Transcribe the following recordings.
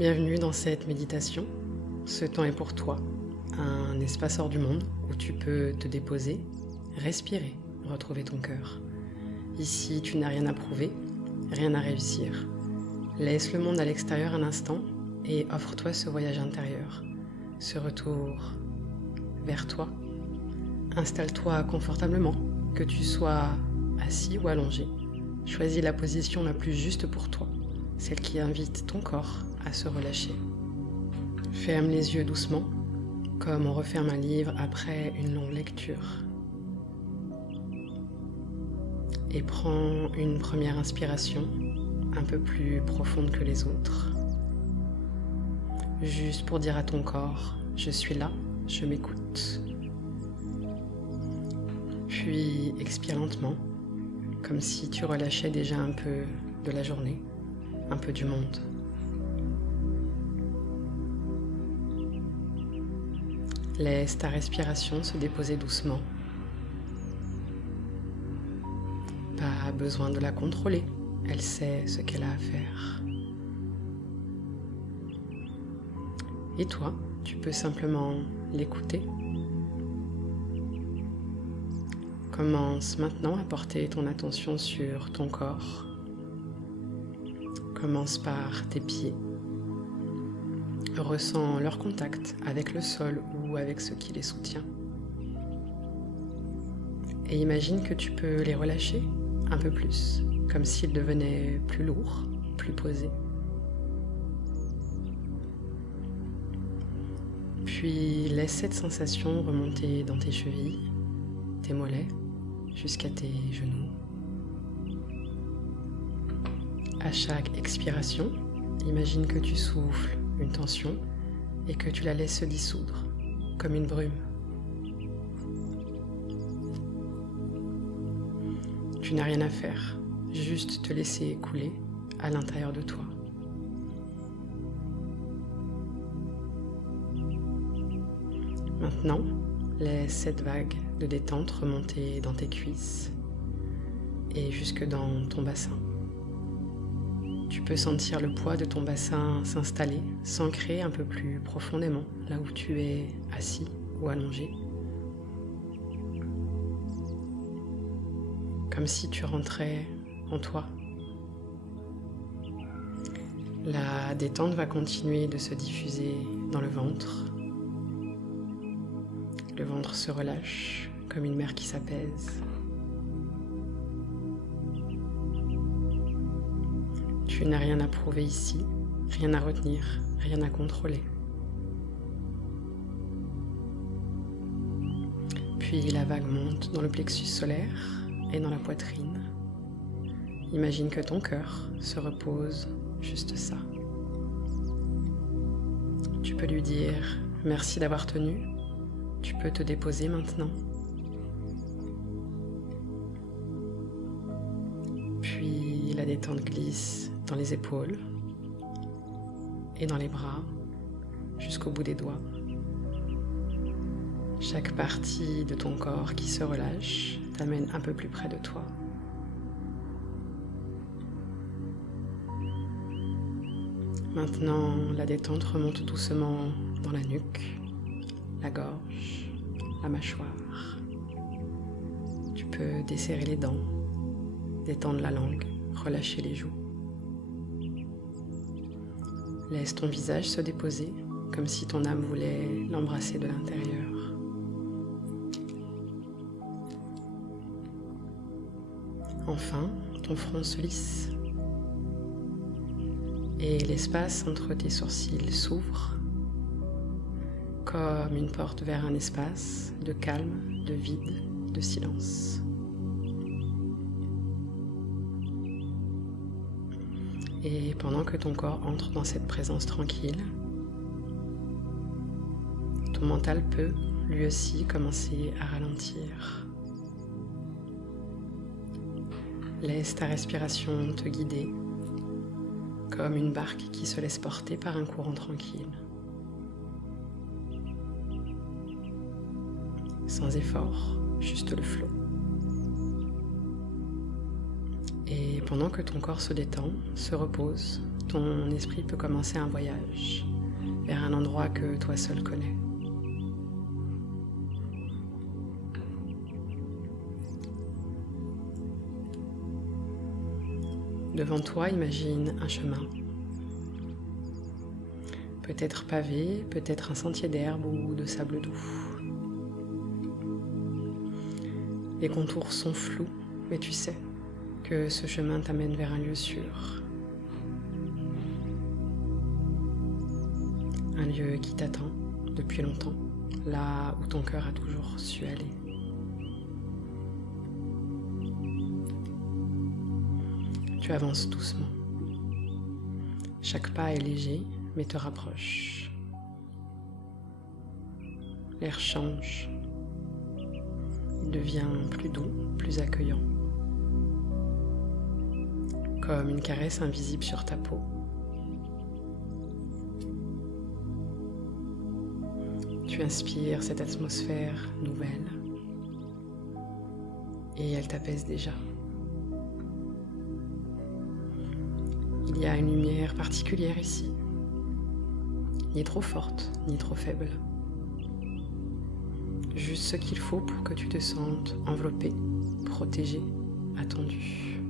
Bienvenue dans cette méditation. Ce temps est pour toi, un espace hors du monde où tu peux te déposer, respirer, retrouver ton cœur. Ici, tu n'as rien à prouver, rien à réussir. Laisse le monde à l'extérieur un instant et offre-toi ce voyage intérieur, ce retour vers toi. Installe-toi confortablement, que tu sois assis ou allongé. Choisis la position la plus juste pour toi, celle qui invite ton corps à se relâcher. Ferme les yeux doucement, comme on referme un livre après une longue lecture. Et prends une première inspiration, un peu plus profonde que les autres. Juste pour dire à ton corps, je suis là, je m'écoute. Puis expire lentement, comme si tu relâchais déjà un peu de la journée, un peu du monde. Laisse ta respiration se déposer doucement. Pas besoin de la contrôler, elle sait ce qu'elle a à faire. Et toi, tu peux simplement l'écouter. Commence maintenant à porter ton attention sur ton corps. Commence par tes pieds. Ressens leur contact avec le sol ou avec ce qui les soutient. Et imagine que tu peux les relâcher un peu plus, comme s'ils devenaient plus lourds, plus posés. Puis laisse cette sensation remonter dans tes chevilles, tes mollets, jusqu'à tes genoux. À chaque expiration, imagine que tu souffles une tension et que tu la laisses se dissoudre, comme une brume. Tu n'as rien à faire, juste te laisser couler à l'intérieur de toi. Maintenant, laisse cette vague de détente remonter dans tes cuisses et jusque dans ton bassin. Tu peux sentir le poids de ton bassin s'installer, s'ancrer un peu plus profondément là où tu es assis ou allongé. Comme si tu rentrais en toi. La détente va continuer de se diffuser dans le ventre. Le ventre se relâche comme une mer qui s'apaise. Tu n'as rien à prouver ici, rien à retenir, rien à contrôler. Puis la vague monte dans le plexus solaire et dans la poitrine. Imagine que ton cœur se repose juste ça. Tu peux lui dire merci d'avoir tenu. Tu peux te déposer maintenant. Puis la détente glisse dans les épaules et dans les bras jusqu'au bout des doigts. Chaque partie de ton corps qui se relâche t'amène un peu plus près de toi. Maintenant, la détente remonte doucement dans la nuque, la gorge, la mâchoire. Tu peux desserrer les dents, détendre la langue, relâcher les joues. Laisse ton visage se déposer comme si ton âme voulait l'embrasser de l'intérieur. Enfin, ton front se lisse et l'espace entre tes sourcils s'ouvre comme une porte vers un espace de calme, de vide, de silence. Et pendant que ton corps entre dans cette présence tranquille, ton mental peut, lui aussi, commencer à ralentir. Laisse ta respiration te guider, comme une barque qui se laisse porter par un courant tranquille. Sans effort, juste le flot. Et pendant que ton corps se détend, se repose, ton esprit peut commencer un voyage vers un endroit que toi seul connais. Devant toi, imagine un chemin. Peut-être pavé, peut-être un sentier d'herbe ou de sable doux. Les contours sont flous, mais tu sais que ce chemin t'amène vers un lieu sûr. Un lieu qui t'attend depuis longtemps, là où ton cœur a toujours su aller. Tu avances doucement. Chaque pas est léger, mais te rapproche. L'air change. Il devient plus doux, plus accueillant. Comme une caresse invisible sur ta peau. Tu inspires cette atmosphère nouvelle et elle t'apaise déjà. Il y a une lumière particulière ici, ni trop forte, ni trop faible. Juste ce qu'il faut pour que tu te sentes enveloppé, protégé, attendu.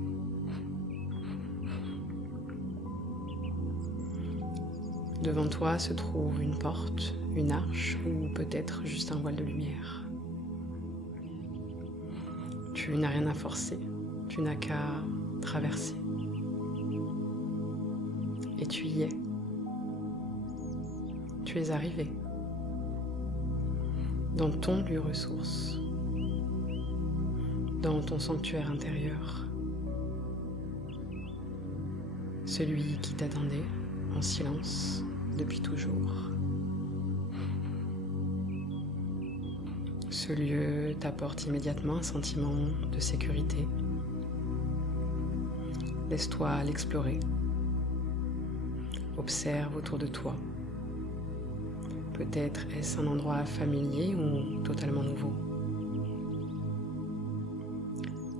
Devant toi se trouve une porte, une arche ou peut-être juste un voile de lumière. Tu n'as rien à forcer, tu n'as qu'à traverser. Et tu y es. Tu es arrivé. Dans ton lieu ressource. Dans ton sanctuaire intérieur. Celui qui t'attendait en silence depuis toujours. Ce lieu t'apporte immédiatement un sentiment de sécurité. Laisse-toi l'explorer. Observe autour de toi. Peut-être est-ce un endroit familier ou totalement nouveau.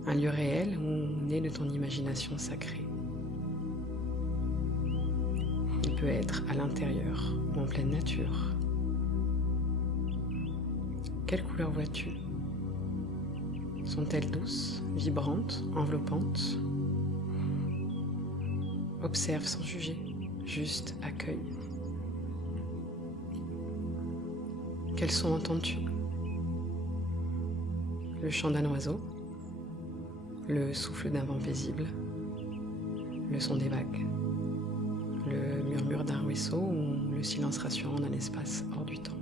Un lieu réel ou né de ton imagination sacrée. Il peut être à l'intérieur ou en pleine nature. Quelle couleur vois-tu? Sont-elles douces, vibrantes, enveloppantes? Observe sans juger. Juste accueille. Quels sons entends-tu? Le chant d'un oiseau, le souffle d'un vent paisible, le son des vagues, le murmure d'un ruisseau ou le silence rassurant d'un espace hors du temps.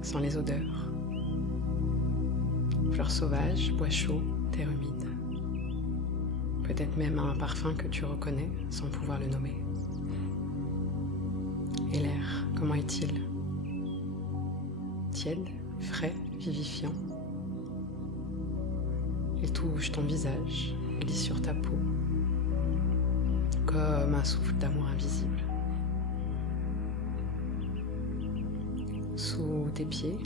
Sans les odeurs, fleurs sauvages, bois chaud, terre humide. Peut-être même un parfum que tu reconnais sans pouvoir le nommer. Et l'air, comment est-il? Tiède, frais, vivifiant. Il touche ton visage, glisse sur ta peau, comme un souffle d'amour invisible. Sous tes pieds,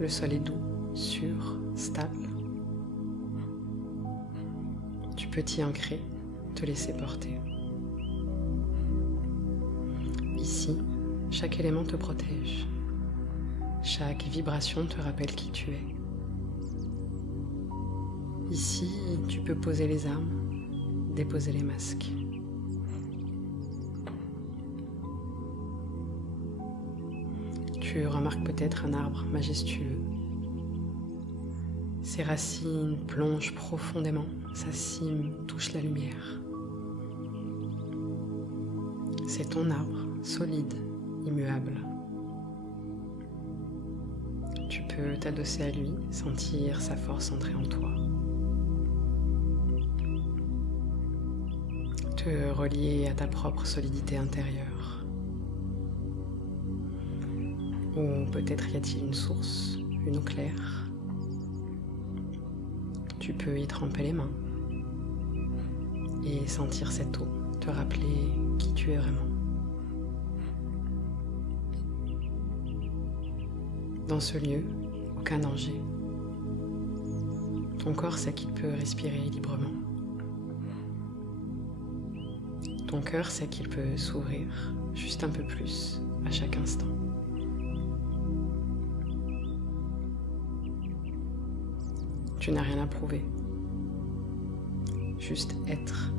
le sol est doux, sûr, stable. Tu peux t'y ancrer, te laisser porter. Ici, chaque élément te protège. Chaque vibration te rappelle qui tu es. Ici, tu peux poser les armes, déposer les masques. Tu remarques peut-être un arbre majestueux. Ses racines plongent profondément, sa cime touche la lumière. C'est ton arbre, solide, immuable. Tu peux t'adosser à lui, sentir sa force entrer en toi. Te relier à ta propre solidité intérieure. Ou peut-être y a-t-il une source, une eau claire. Tu peux y tremper les mains et sentir cette eau, te rappeler qui tu es vraiment. Dans ce lieu, aucun danger. Ton corps sait qu'il peut respirer librement. ton cœur sait qu'il peut s'ouvrir juste un peu plus à chaque instant. Tu n'as rien à prouver, juste être.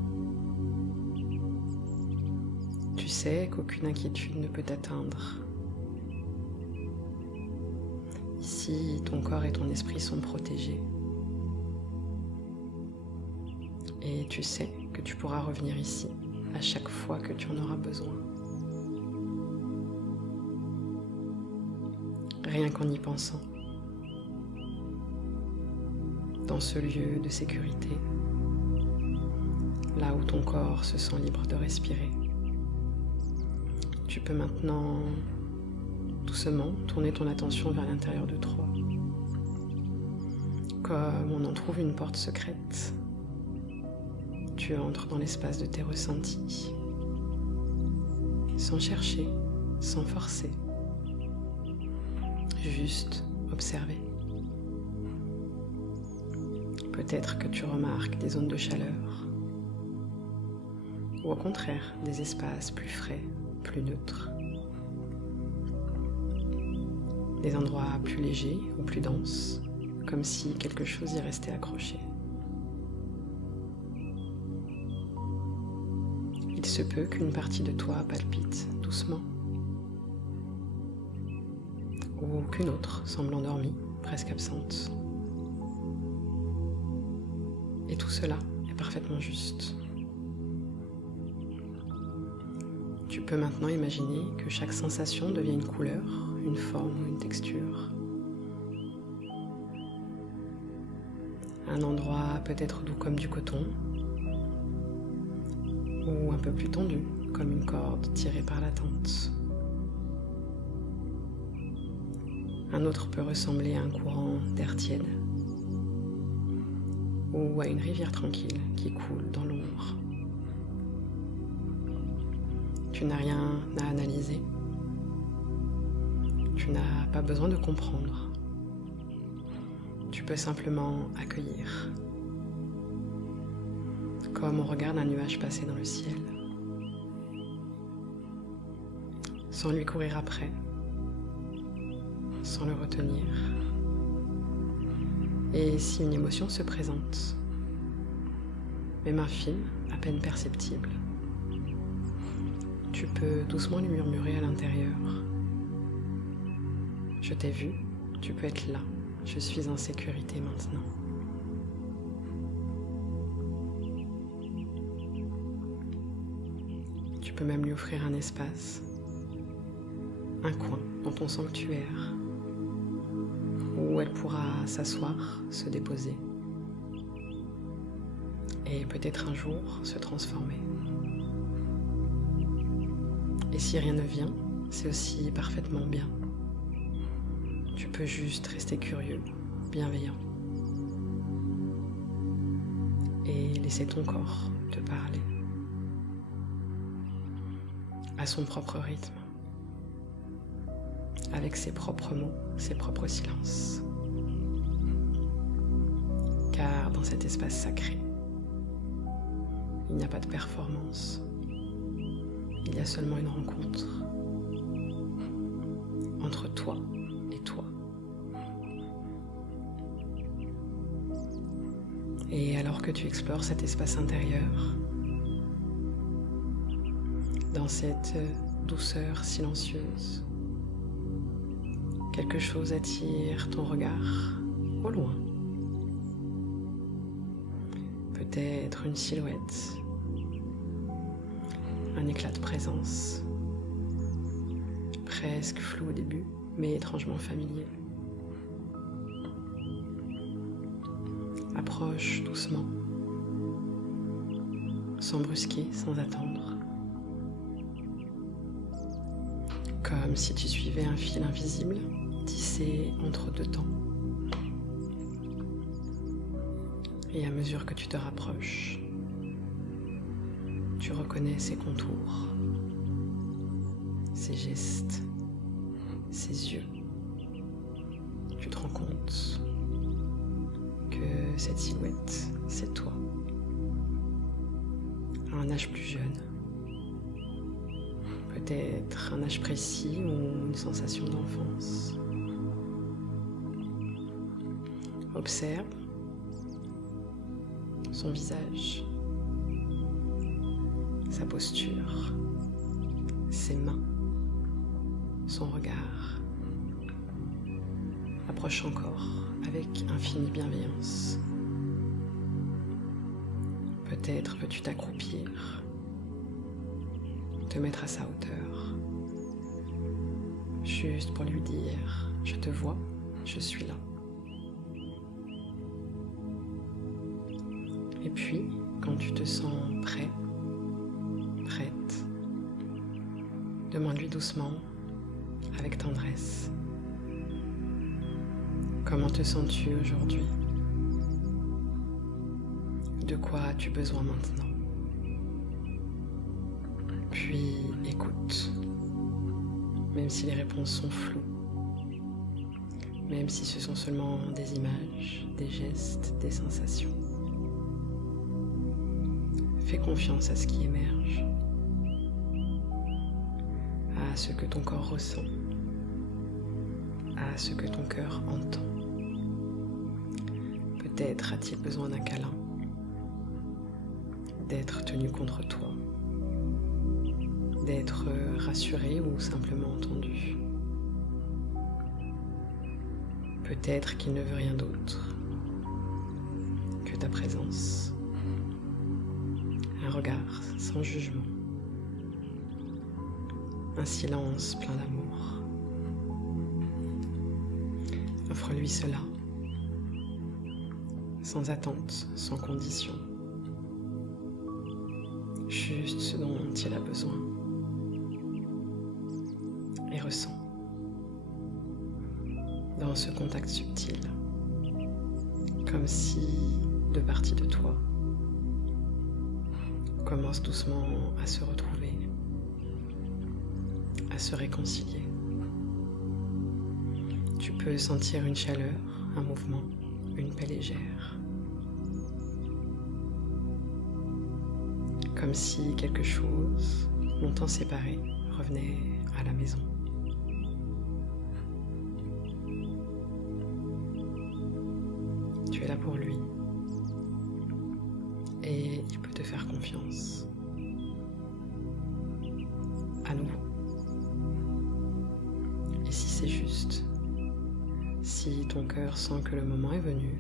Tu sais qu'aucune inquiétude ne peut t'atteindre. Ici, ton corps et ton esprit sont protégés. Et tu sais que tu pourras revenir ici à chaque fois que tu en auras besoin. Rien qu'en y pensant. Dans ce lieu de sécurité, là où ton corps se sent libre de respirer. Tu peux maintenant doucement tourner ton attention vers l'intérieur de toi, comme on en trouve une porte secrète. Tu entres dans l'espace de tes ressentis, sans chercher, sans forcer, juste observer. Peut-être que tu remarques des zones de chaleur, ou au contraire des espaces plus frais, plus neutres. Des endroits plus légers ou plus denses, comme si quelque chose y restait accroché. Il se peut qu'une partie de toi palpite doucement, ou qu'une autre semble endormie, presque absente. Et tout cela est parfaitement juste. Tu peux maintenant imaginer que chaque sensation devient une couleur, une forme ou une texture. Un endroit peut-être doux comme du coton, ou un peu plus tendu, comme une corde tirée par la tente. Un autre peut ressembler à un courant d'air tiède, ou à une rivière tranquille qui coule dans l'ombre. Tu n'as rien à analyser. Tu n'as pas besoin de comprendre. Tu peux simplement accueillir. Comme on regarde un nuage passer dans le ciel. Sans lui courir après. Sans le retenir. Et si une émotion se présente, même infime, à peine perceptible, tu peux doucement lui murmurer à l'intérieur. Je t'ai vu, tu peux être là, je suis en sécurité maintenant. Tu peux même lui offrir un espace, un coin dans ton sanctuaire, où elle pourra s'asseoir, se déposer, et peut-être un jour se transformer. Et si rien ne vient, c'est aussi parfaitement bien. Tu peux juste rester curieux, bienveillant, et laisser ton corps te parler, à son propre rythme, avec ses propres mots, ses propres silences. Car dans cet espace sacré, il n'y a pas de performance. Il y a seulement une rencontre entre toi et toi. Et alors que tu explores cet espace intérieur, dans cette douceur silencieuse, quelque chose attire ton regard au loin. Peut-être une silhouette, un éclat de présence, presque flou au début, mais étrangement familier. Approche doucement, sans brusquer, sans attendre. Comme si tu suivais un fil invisible tissé entre deux temps. Et à mesure que tu te rapproches, tu reconnais ses contours, ses gestes, ses yeux. Tu te rends compte que cette silhouette, c'est toi, à un âge plus jeune, peut-être un âge précis ou une sensation d'enfance. Observe son visage, sa posture, ses mains, son regard. Approche encore avec infinie bienveillance. Peut-être peux-tu t'accroupir, te mettre à sa hauteur, juste pour lui dire « Je te vois, je suis là ». Et puis, quand tu te sens prêt, prête, demande-lui doucement, avec tendresse, comment te sens-tu aujourd'hui? De quoi as-tu besoin maintenant? Puis écoute, même si les réponses sont floues, même si ce sont seulement des images, des gestes, des sensations. Fais confiance à ce qui émerge, à ce que ton corps ressent, à ce que ton cœur entend. Peut-être a-t-il besoin d'un câlin, d'être tenu contre toi, d'être rassuré ou simplement entendu. Peut-être qu'il ne veut rien d'autre que ta présence. Un regard sans jugement, un silence plein d'amour. Offre-lui cela, sans attente, sans condition, juste ce dont il a besoin. Et ressens, dans ce contact subtil, comme si deux parties de toi commencent doucement à se retrouver, à se réconcilier. Tu peux sentir une chaleur, un mouvement, une paix légère. Comme si quelque chose, longtemps séparé, revenait à la maison. Tu es là pour lui. Et il peut te faire confiance. À nouveau. Et si c'est juste, si ton cœur sent que le moment est venu,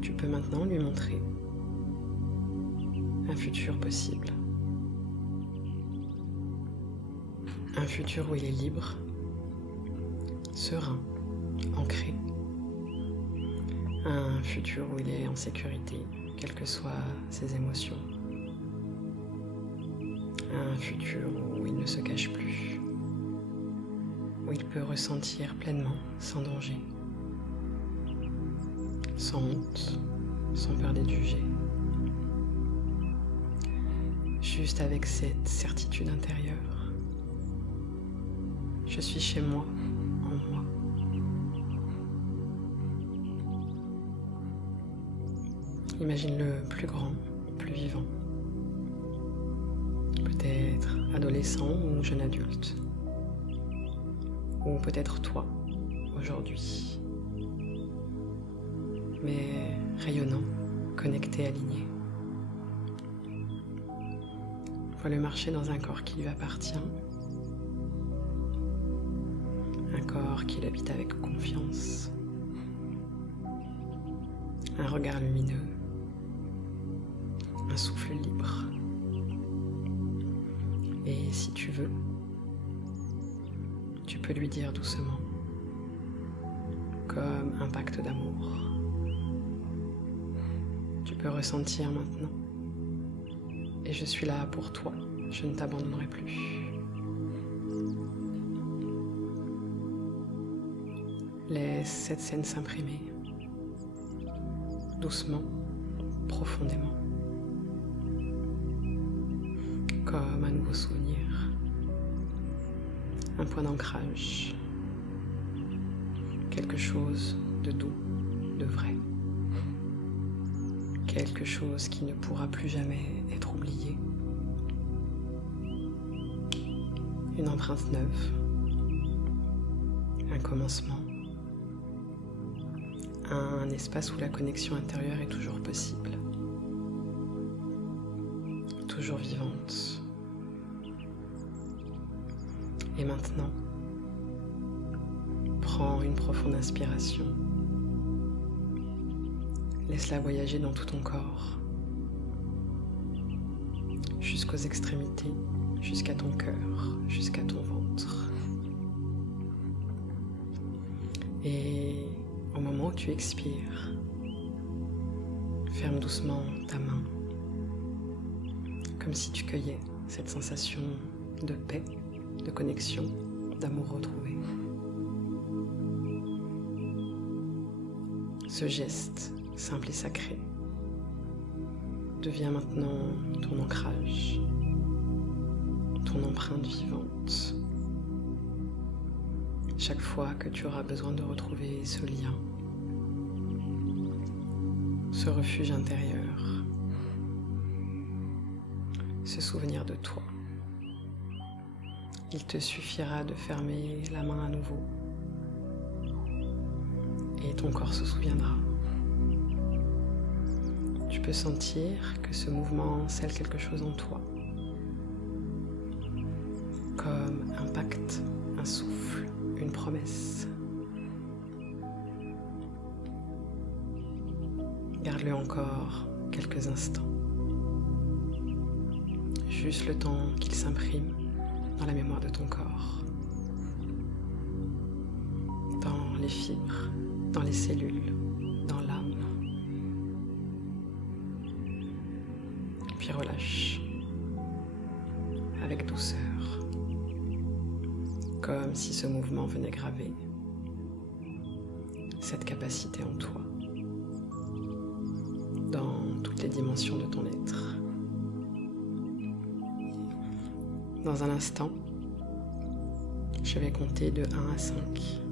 tu peux maintenant lui montrer un futur possible. Un futur où il est libre, serein, ancré. Un futur où il est en sécurité, quelles que soient ses émotions. Un futur où il ne se cache plus, où il peut ressentir pleinement, sans danger, sans honte, sans peur d'être jugé. Juste avec cette certitude intérieure. Je suis chez moi, en moi. Imagine-le plus grand, plus vivant. Peut-être adolescent ou jeune adulte. Ou peut-être toi, aujourd'hui. Mais rayonnant, connecté, aligné. Vois-le marcher dans un corps qui lui appartient. Un corps qu'il habite avec confiance. Un regard lumineux. Un souffle libre. Et si tu veux, tu peux lui dire doucement, comme un pacte d'amour. Tu peux ressentir maintenant. Et je suis là pour toi, je ne t'abandonnerai plus. Laisse cette scène s'imprimer, doucement, profondément. Comme un nouveau souvenir, un point d'ancrage, quelque chose de doux, de vrai, quelque chose qui ne pourra plus jamais être oublié, une empreinte neuve, un commencement, un espace où la connexion intérieure est toujours possible, toujours vivante. Et maintenant, prends une profonde inspiration. Laisse-la voyager dans tout ton corps, jusqu'aux extrémités, jusqu'à ton cœur, jusqu'à ton ventre. Et au moment où tu expires, ferme doucement ta main, comme si tu cueillais cette sensation de paix, de connexion, d'amour retrouvé. Ce geste simple et sacré devient maintenant ton ancrage, ton empreinte vivante. Chaque fois que tu auras besoin de retrouver ce lien, ce refuge intérieur, ce souvenir de toi, il te suffira de fermer la main à nouveau et ton corps se souviendra. Tu peux sentir que ce mouvement scelle quelque chose en toi, comme un pacte, un souffle, une promesse. Garde-le encore quelques instants, juste le temps qu'il s'imprime dans la mémoire de ton corps, dans les fibres, dans les cellules, dans l'âme. Puis relâche avec douceur, comme si ce mouvement venait graver cette capacité en toi, dans toutes les dimensions de ton être. Dans un instant, je vais compter de 1 à 5.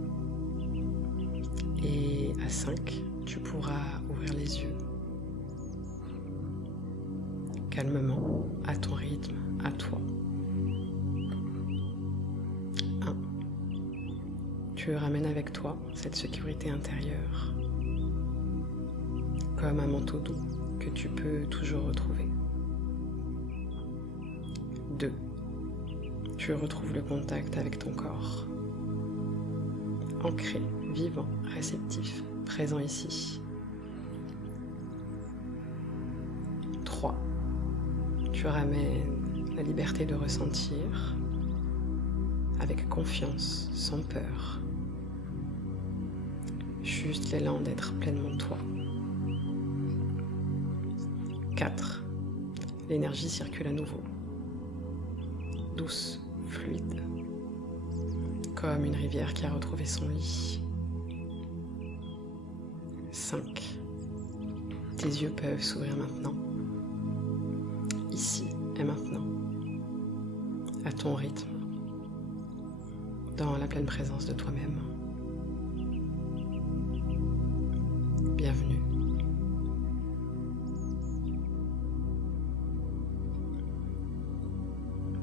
Et à 5, tu pourras ouvrir les yeux. Calmement, à ton rythme, à toi. 1. Tu ramènes avec toi cette sécurité intérieure, comme un manteau doux que tu peux toujours retrouver. 2. Tu retrouves le contact avec ton corps, ancré, vivant, réceptif, présent ici. 3. Tu ramènes la liberté de ressentir avec confiance, sans peur. Juste l'élan d'être pleinement toi. 4. L'énergie circule à nouveau. Douce, fluide, comme une rivière qui a retrouvé son lit. 5. Tes yeux peuvent s'ouvrir maintenant, ici et maintenant, à ton rythme, dans la pleine présence de toi-même. Bienvenue.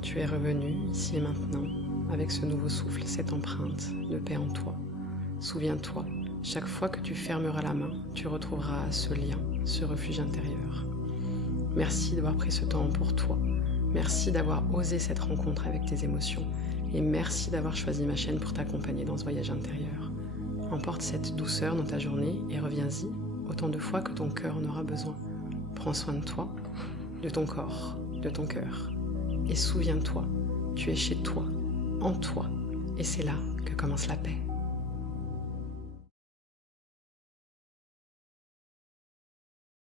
Tu es revenu ici et maintenant avec ce nouveau souffle, cette empreinte de paix en toi. Souviens-toi, chaque fois que tu fermeras la main, tu retrouveras ce lien, ce refuge intérieur. Merci d'avoir pris ce temps pour toi. Merci d'avoir osé cette rencontre avec tes émotions. Et merci d'avoir choisi ma chaîne pour t'accompagner dans ce voyage intérieur. Emporte cette douceur dans ta journée et reviens-y autant de fois que ton cœur en aura besoin. Prends soin de toi, de ton corps, de ton cœur. Et souviens-toi, tu es chez toi, en toi, et c'est là que commence la paix.